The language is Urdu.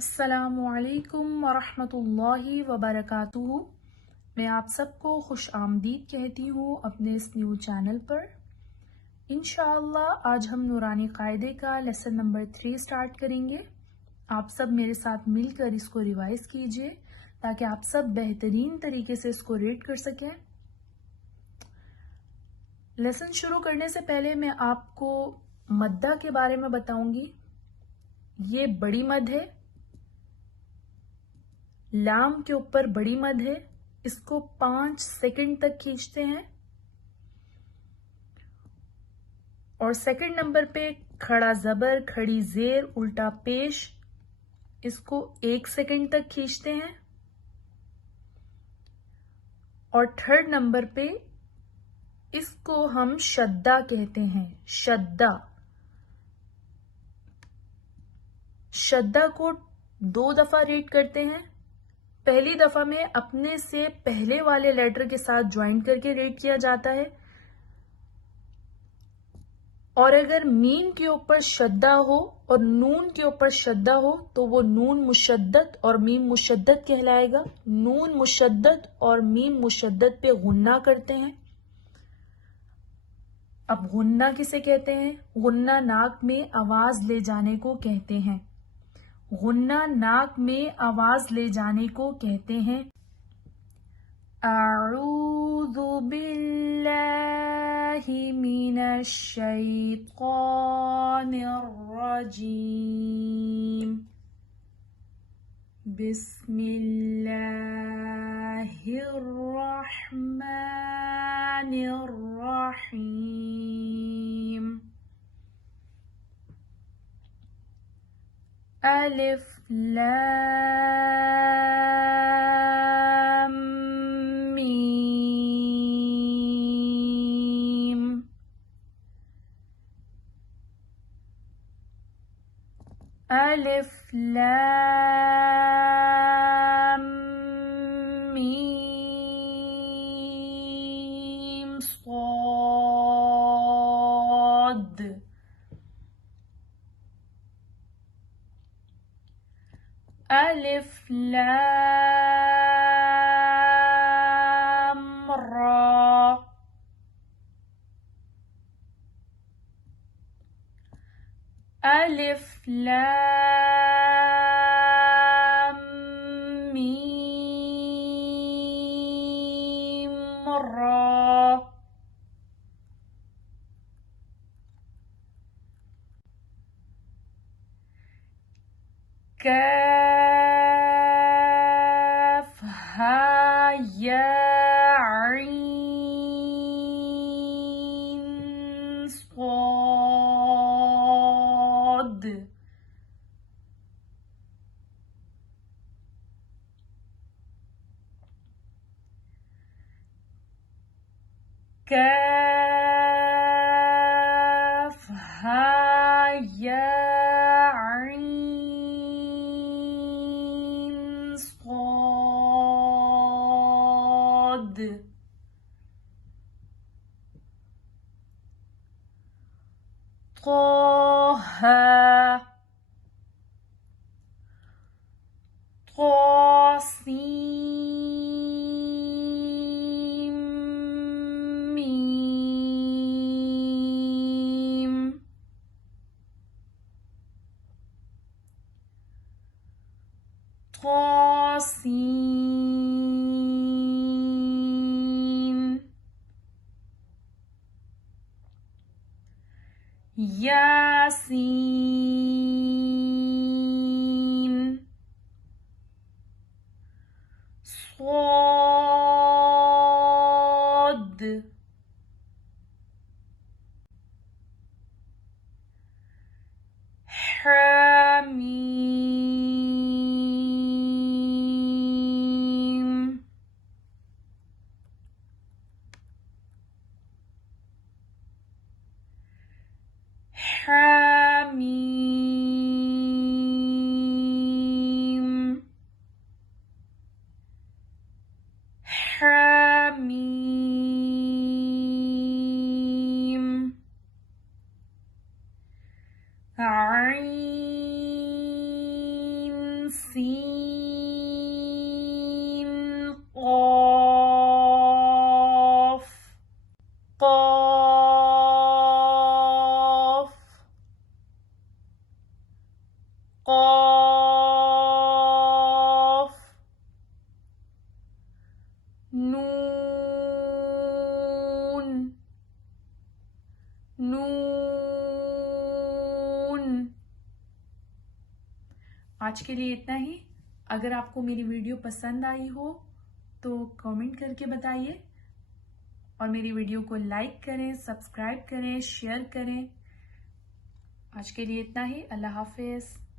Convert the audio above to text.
السلام علیکم ورحمۃ اللہ وبرکاتہ۔ میں آپ سب کو خوش آمدید کہتی ہوں اپنے اس نیو چینل پر۔ انشاءاللہ آج ہم نورانی قاعدے کا لیسن نمبر 3 سٹارٹ کریں گے۔ آپ سب میرے ساتھ مل کر اس کو ریوائز کیجئے تاکہ آپ سب بہترین طریقے سے اس کو ریڈ کر سکیں۔ لیسن شروع کرنے سے پہلے میں آپ کو مدہ کے بارے میں بتاؤں گی۔ یہ بڑی مد ہے، لام کے اوپر بڑی مد ہے، اس کو 5 سیکنڈ تک کھینچتے ہیں، اور سیکنڈ نمبر پہ کھڑا زبر، کھڑی زیر، الٹا پیش، اس کو 1 سیکنڈ تک کھینچتے ہیں، اور تھرڈ نمبر پہ اس کو ہم شدہ کہتے ہیں۔ شدہ کو 2 دفعہ ریڈ کرتے ہیں۔ پہلی دفعہ میں اپنے سے پہلے والے لیٹر کے ساتھ جوائن کر کے ریڈ کیا جاتا ہے، اور اگر میم کے اوپر شدہ ہو اور نون کے اوپر شدہ ہو تو وہ نون مشدد اور میم مشدد کہلائے گا۔ نون مشدد اور میم مشدد پہ غنہ کرتے ہیں۔ اب غنہ کسے کہتے ہیں؟ غنہ ناک میں آواز لے جانے کو کہتے ہیں۔ غنہ ناک میں آواز لے جانے کو کہتے ہیں۔ اعوذ باللہ من الشیطان الرجیم، بسم اللہ الرحمن الرحیم۔ الف لام میم، الف لام میم صاد، الف لام را، الف لام میم را، کاف ہا یا عین صاد، کاف ہا یا عین صاد، طه طاسیم میم، طاسین، یاسین، صاد، حامیم، حامیم، حامیم، عین سین قاف قاف قاف نون نون۔ آج کے لیے اتنا ہی۔ اگر آپ کو میری ویڈیو پسند آئی ہو تو کامنٹ کر کے بتائیے، اور میری ویڈیو کو لائک کریں، سبسکرائب کریں، شیئر کریں۔ آج کے لیے اتنا ہی۔ اللہ حافظ۔